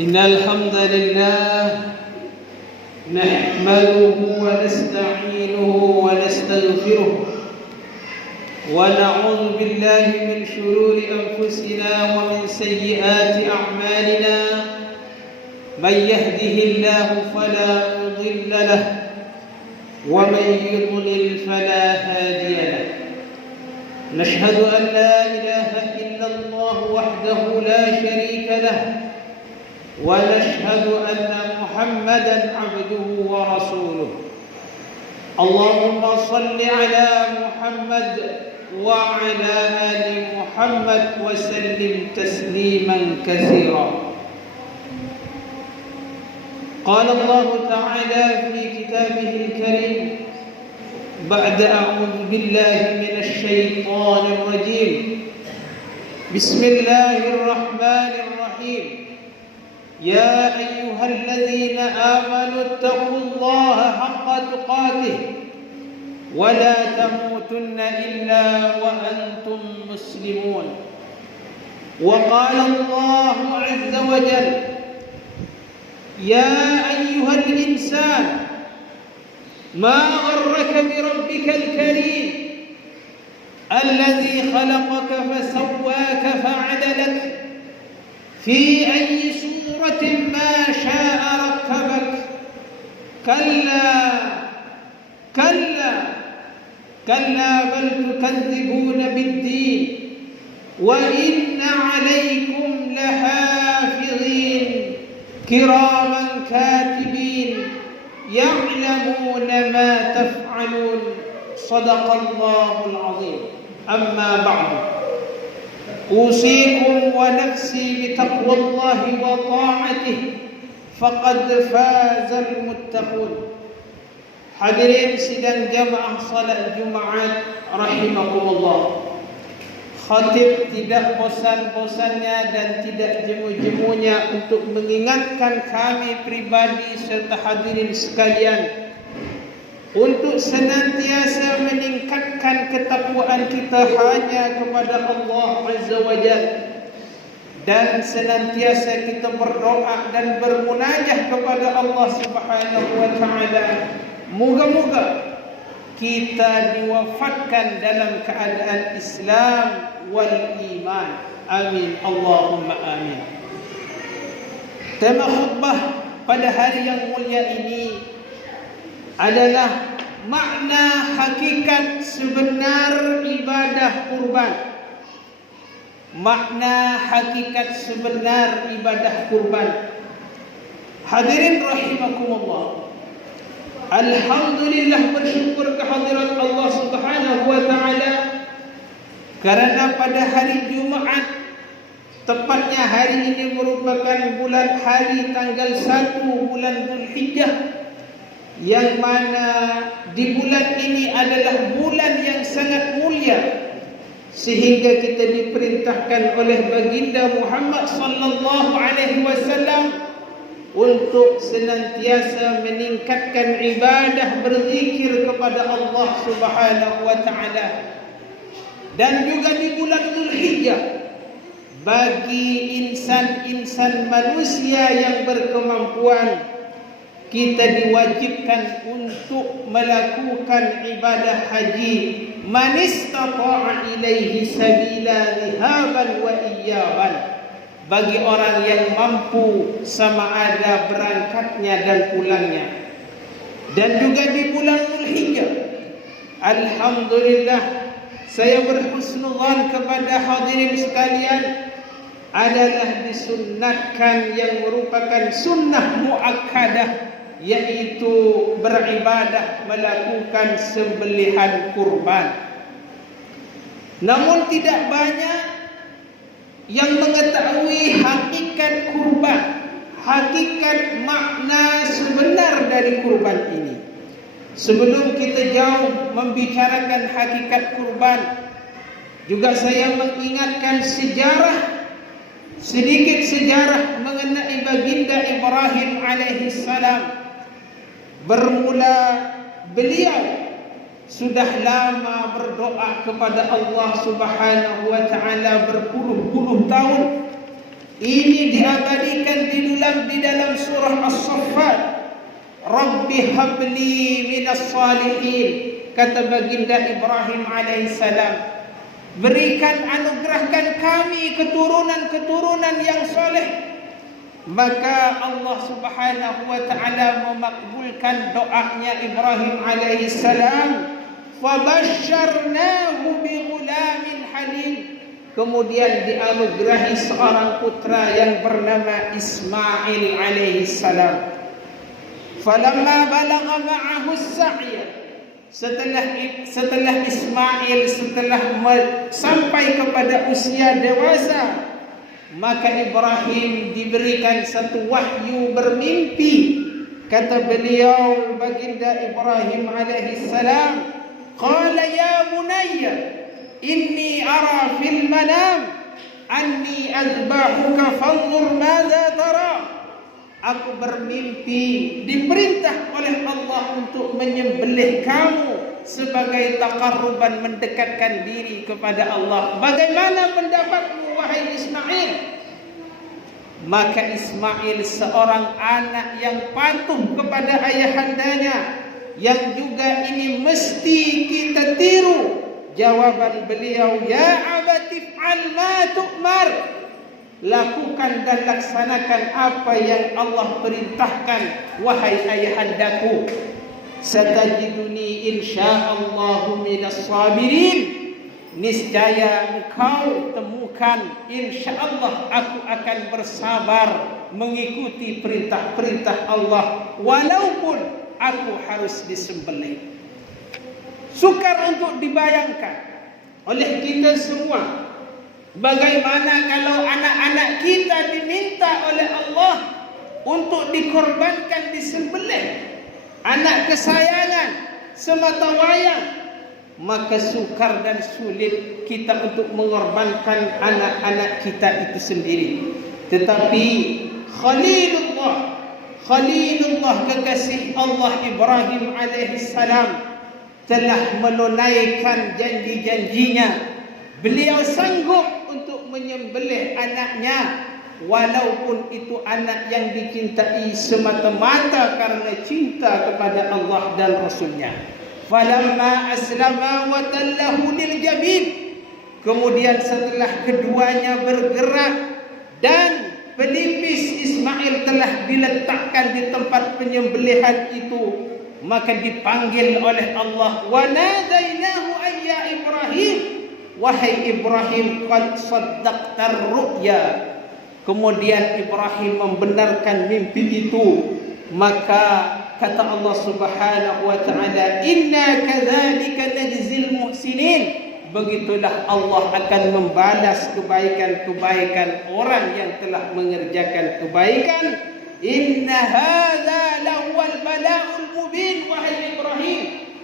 إن الحمد لله نحمده ونستعينه ونستغفره ونعوذ بالله من شرور أنفسنا ومن سيئات أعمالنا من يهده الله فلا مضل له ومن يضلل فلا هادي له نشهد أن لا إله إلا الله وحده لا شريك له ونشهد أن محمدا عبده ورسوله اللهم صل على محمد وعلى آل محمد وسلم تسليما كثيرا قال الله تعالى في كتابه الكريم بعد أعوذ بالله من الشيطان الرجيم بسم الله الرحمن الرحيم يا أيها الذين آمنوا اتقوا الله حق تقاته ولا تموتن إلا وأنتم مسلمون وقال الله عز وجل يا أيها الإنسان ما غرك بربك الكريم الذي خلقك فسواك فعدلك في أي صورة ما شاء ركبك كلا بل تكذبون بالدين وإن عليكم لحافظين كراما كاتبين يعلمون ما تفعلون صدق الله العظيم أما بعد أوصيكم ونفسي بتقوى الله وطاعته فقد فاز المتقون. Hadirin sidang jamaah salat Jumaat rahimakumullah. Khatib tidak bosan-bosannya dan tidak jemu-jemunya untuk mengingatkan kami pribadi serta hadirin sekalian untuk senantiasa meningkatkan ketakwaan kita hanya kepada Allah Azza wa Jalla dan senantiasa kita berdoa dan bermunajah kepada Allah Subhanahu wa taala. Moga-moga kita diwafatkan dalam keadaan Islam wal iman. Amin Allahumma amin. Tema khutbah pada hari yang mulia ini adalah makna hakikat sebenar ibadah kurban. Makna hakikat sebenar ibadah kurban. Hadirin rahimakumullah. Alhamdulillah, bersyukur kehadirat Allah Subhanahu wa taala karena pada hari Jumaat, tepatnya hari ini merupakan bulan hari tanggal 1 bulan Zulhijjah, yang mana di bulan ini adalah bulan yang sangat mulia, sehingga kita diperintahkan oleh baginda Muhammad sallallahu alaihi wasallam untuk senantiasa meningkatkan ibadah berzikir kepada Allah Subhanahu wa taala. Dan juga di bulan Zulhijjah, bagi insan-insan manusia yang berkemampuan, kita diwajibkan untuk melakukan ibadah haji. Man istata'a ilaihi sabila dhahaban wa iyyaban. Bagi orang yang mampu sama ada berangkatnya dan pulangnya. Dan juga di bulan Zulhijjah, alhamdulillah, saya berhusnuzan kepada hadirin sekalian, adalah disunnatkan yang merupakan sunnah muakkadah, yaitu beribadah melakukan sembelihan kurban. Namun tidak banyak yang mengetahui hakikat kurban, hakikat makna sebenar dari kurban ini. Sebelum kita jauh membicarakan hakikat kurban, juga saya mengingatkan sedikit sejarah mengenai baginda Ibrahim alaihi salam. Bermula beliau sudah lama berdoa kepada Allah Subhanahu wa taala berpuluh-puluh tahun Ini diabadikan di dalam surah As-Saffat. Rabbi habli minas salihin, kata baginda Ibrahim alaihissalam. Berikan, anugerahkan kami keturunan-keturunan yang soleh. Maka Allah Subhanahu wa taala memakbulkan doanya Ibrahim alaihissalam. Fabasyarnahu bighulamin halim. Kemudian dianugerahi seorang putra yang bernama Ismail alaihissalam. Falamma balagha ma'ahu as-sa'ya, setelah Ismail sampai kepada usia dewasa, maka Ibrahim diberikan satu wahyu bermimpi. Kata beliau baginda Ibrahim alaihissalam, qala ya bunayya inni ara fil manam anni azbahuka fanzur madza tara. Aku bermimpi diperintah oleh Allah untuk menyembelih kamu sebagai taqarruban, mendekatkan diri kepada Allah. Bagaimana pendapatmu wahai Ismail? Maka Ismail seorang anak yang patuh kepada ayahandanya, yang juga ini mesti kita tiru. Jawaban beliau, ya abati fa'al ma tu'mar. Lakukan dan laksanakan apa yang Allah perintahkan, wahai ayahandaku. Satajiduni insyaallahu minas sabirin. Niscaya engkau temukan, insyaallah aku akan bersabar mengikuti perintah-perintah Allah walaupun aku harus disembelih. Sukar untuk dibayangkan oleh kita semua. Bagaimana kalau anak-anak kita diminta oleh Allah untuk dikorbankan, disembelih, anak kesayangan semata wayang, maka sukar dan sulit kita untuk mengorbankan anak-anak kita itu sendiri. Tetapi Khalilullah kekasih Allah Ibrahim alaihissalam telah menunaikan janji-janjinya. Beliau sanggup untuk menyembelih anaknya, walaupun itu anak yang dicintai semata-mata karena cinta kepada Allah dan Rasulnya. Falamma aslama wa tallahu lil jabin. Kemudian setelah keduanya bergerak dan pelipis Ismail telah diletakkan di tempat penyembelihan itu, maka dipanggil oleh Allah, wa nadainahu ayya Ibrahim, wahai Ibrahim, qad saddaqtar ru'ya. Kemudian Ibrahim membenarkan mimpi itu. Maka kata Allah Subhanahu wa taala, inna kadzalika najzil muhsinin. Begitulah Allah akan membalas kebaikan-kebaikan orang yang telah mengerjakan kebaikan. Inna hadza lahuwal bala'ul mubin, wahai Ibrahim,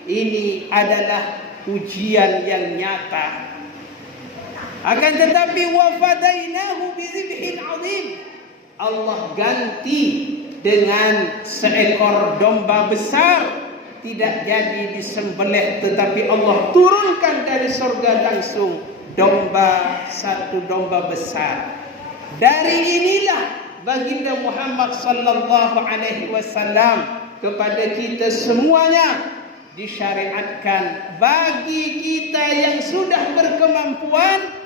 ini adalah ujian yang nyata. Akan tetapi wafadainahu bizibhin azim, Allah ganti dengan seekor domba besar, tidak jadi disembelih, tetapi Allah turunkan dari surga langsung satu domba besar. Dari inilah baginda Muhammad sallallahu alaihi wasallam kepada kita semuanya disyariatkan bagi kita yang sudah berkemampuan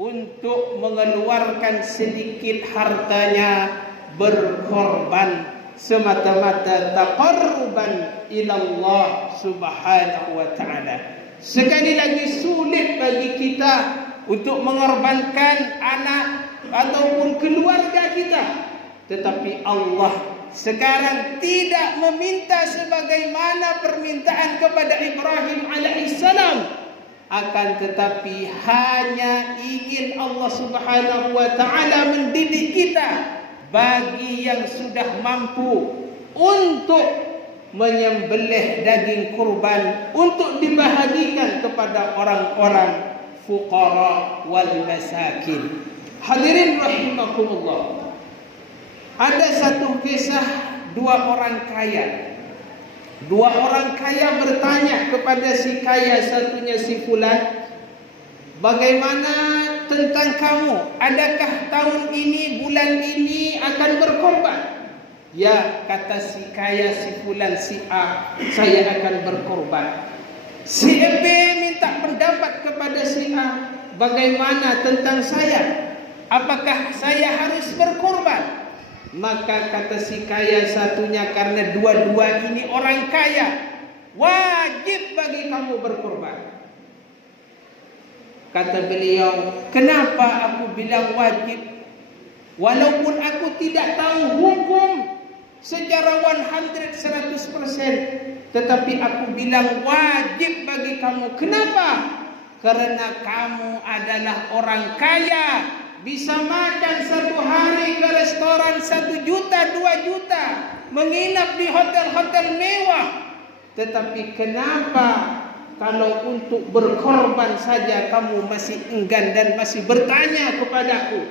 untuk mengeluarkan sedikit hartanya, berkorban semata-mata taqarruban ila Allah Subhanahu wa taala. Sekali lagi sulit bagi kita untuk mengorbankan anak ataupun keluarga kita, tetapi Allah sekarang tidak meminta sebagaimana permintaan kepada Ibrahim alaihissalam, akan tetapi hanya ingin Allah Subhanahu wa taala mendidik kita bagi yang sudah mampu untuk menyembelih daging kurban untuk dibahagikan kepada orang-orang fuqara wal masakin. Hadirin rahimakumullah. Ada satu kisah dua orang kaya. Dua orang kaya bertanya kepada si kaya satunya, si fulan, bagaimana tentang kamu, adakah tahun ini, bulan ini akan berkorban? Ya, kata si kaya, si fulan, si A, saya akan berkorban. Si B minta pendapat kepada si A, bagaimana tentang saya? Apakah saya harus berkorban? Maka kata si kaya satunya, karena dua-dua ini orang kaya, wajib bagi kamu berkorban. Kata beliau, kenapa aku bilang wajib? Walaupun aku tidak tahu hukum secara 100%, tetapi aku bilang wajib bagi kamu. Kenapa? Karena kamu adalah orang kaya, bisa makan satu hari ke restoran 1 juta, 2 juta, menginap di hotel-hotel mewah. Tetapi kenapa kalau untuk berkorban saja kamu masih enggan dan masih bertanya kepadaku?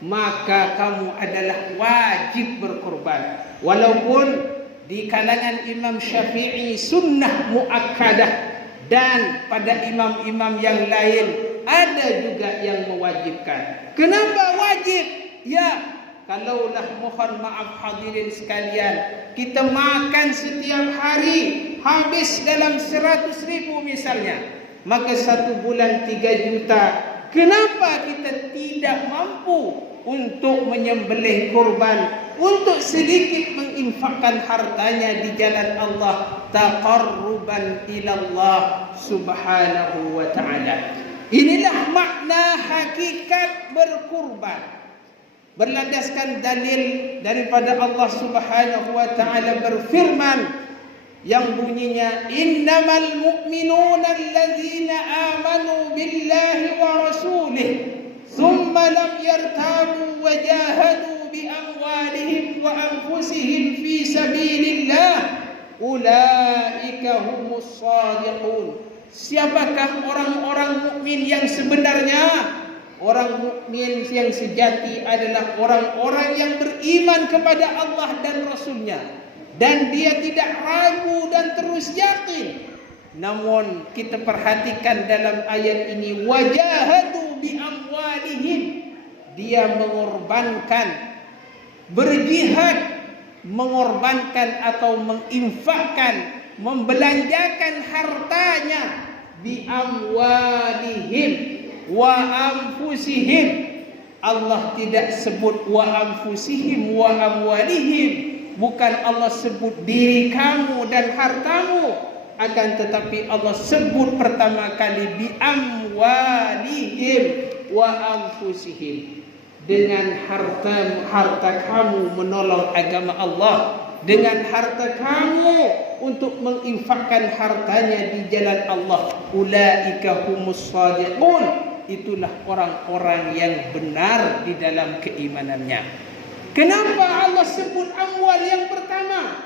Maka kamu adalah wajib berkorban. Walaupun di kalangan Imam Syafi'i sunnah muakkadah, dan pada imam-imam yang lain ada juga yang mewajibkan. Kenapa wajib? Ya, kalaulah, mohon maaf hadirin sekalian, kita makan setiap hari habis dalam 100.000 misalnya, maka 1 bulan 3 juta. Kenapa kita tidak mampu untuk menyembelih kurban, untuk sedikit menginfakkan hartanya di jalan Allah, taqarruban ila Allah subhanahu wa ta'ala. Inilah makna hakikat berkurban, berlandaskan dalil daripada Allah subhanahu wa ta'ala berfirman yang bunyinya, innamal mu'minuna allazina amanu billahi wa rasulih thumma lam yartabu wa jahadu bi amwalihim wa anfusihim fi sabilillah ulaika humus shadiqun. Siapakah orang-orang mukmin yang sebenarnya? Orang mukmin yang sejati adalah orang-orang yang beriman kepada Allah dan Rasulnya, dan dia tidak ragu dan terus yakin. Namun kita perhatikan dalam ayat ini, wajahadu bi amwalihim, dia mengorbankan, berjihad, mengorbankan atau menginfakkan, membelanjakan hartanya, bi amwalihim wa anfusihim. Allah tidak sebut wa anfusihim wa amwalihim, bukan Allah sebut diri kamu dan hartamu, akan tetapi Allah sebut pertama kali bi amwalihim wa anfusihim. Dengan harta kamu menolong agama Allah, dengan harta kamu untuk menginfakkan hartanya di jalan Allah, ulaika humus shadiqun, itulah orang-orang yang benar di dalam keimanannya. Kenapa Allah sebut amwal yang pertama?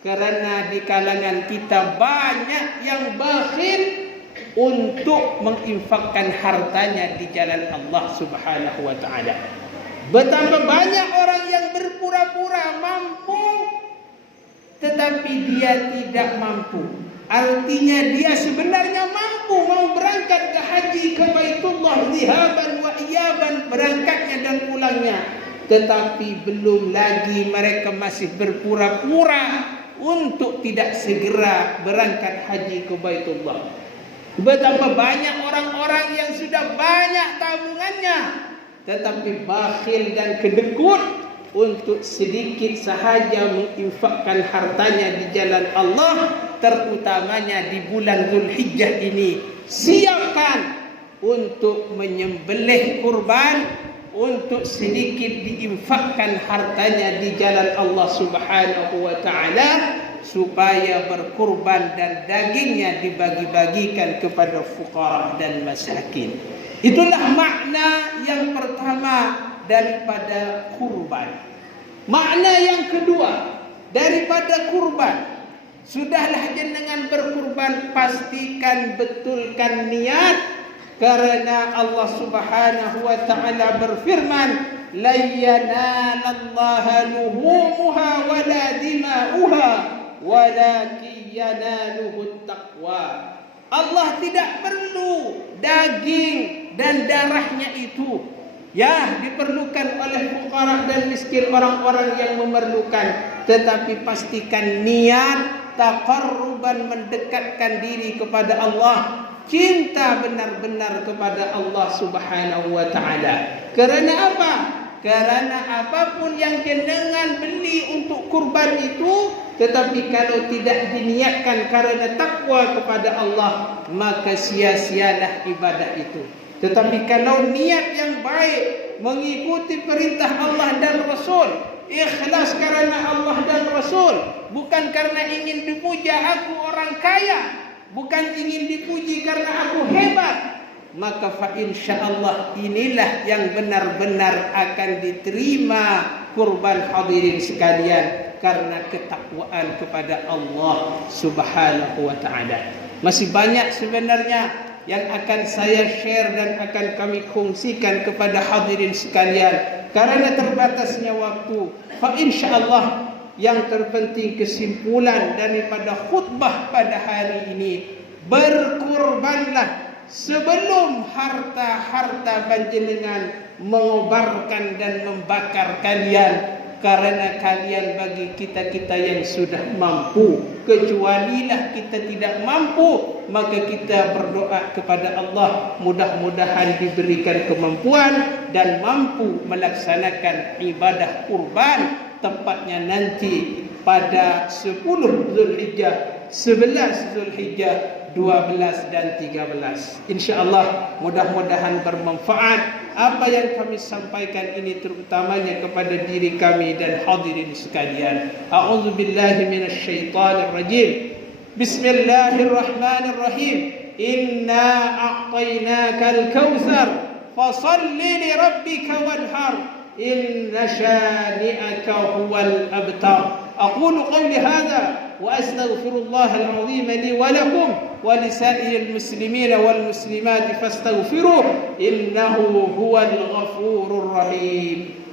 Karena di kalangan kita banyak yang bakhil untuk menginfakkan hartanya di jalan Allah subhanahu wa ta'ala. Betapa banyak orang yang berpura-pura mampu, tetapi dia tidak mampu. Artinya dia sebenarnya mampu, mau berangkat ke haji, ke Baitullah, zihaban wa iyaban, berangkatnya dan pulangnya. Tetapi belum lagi mereka masih berpura-pura untuk tidak segera berangkat haji ke Baitullah. Betapa banyak orang-orang yang sudah banyak tabungannya, tetapi bakhil dan kedekut untuk sedikit sahaja menginfakkan hartanya di jalan Allah, terutamanya di bulan Zulhijjah ini. Siapkan untuk menyembelih kurban, untuk sedikit diinfakkan hartanya di jalan Allah subhanahu wa ta'ala, supaya berkurban dan dagingnya dibagi-bagikan kepada fuqara dan masakin. Itulah makna yang pertama daripada kurban. Makna yang kedua daripada kurban, sudahlah jenengan berkurban, pastikan betulkan niat, karena Allah subhanahu wa ta'ala berfirman, la yanalallaha luhumuha wala dima'uha walakin yanaluhu taqwa. Allah tidak perlu daging dan darahnya itu ya diperlukan oleh fuqara dan miskin, orang-orang yang memerlukan, tetapi pastikan niat taqarruban, mendekatkan diri kepada Allah, cinta benar-benar kepada Allah Subhanahu wa taala. Kerana apa? Kerana apapun yang jenengan beli untuk kurban itu, tetapi kalau tidak diniatkan karena takwa kepada Allah, maka sia-sialah ibadah itu. Tetapi kalau niat yang baik, mengikuti perintah Allah dan Rasul, ikhlas karena Allah dan Rasul, bukan karena ingin dipuja aku orang kaya, bukan ingin dipuji karena aku hebat, maka fa insyaallah inilah yang benar-benar akan diterima kurban hadirin sekalian, karena ketakwaan kepada Allah Subhanahu wa taala. Masih banyak sebenarnya yang akan saya share dan akan kami kongsikan kepada hadirin sekalian. Karena terbatasnya waktu, fa insyaallah yang terpenting kesimpulan daripada khutbah pada hari ini, berkurbanlah sebelum harta-harta panjenengan mengobarkan dan membakar kalian, karena kalian bagi kita-kita yang sudah mampu. Kecualilah kita tidak mampu, maka kita berdoa kepada Allah, mudah-mudahan diberikan kemampuan dan mampu melaksanakan ibadah kurban, tepatnya nanti pada 10 Zulhijjah, 11 Zulhijjah, 12 dan 13. InsyaAllah mudah-mudahan bermanfaat apa yang kami sampaikan ini, terutamanya kepada diri kami dan hadirin sekalian. A'udzubillahi minasyaitonir rajim. Bismillahirrahmanirrahim. Inna a'tainakal kautsar fashalli li rabbika wanhar inna syani'aka huwal abtar. أقول قولي هذا وأستغفر الله العظيم لي ولكم ولسائر المسلمين والمسلمات فاستغفروه إنه هو الغفور الرحيم.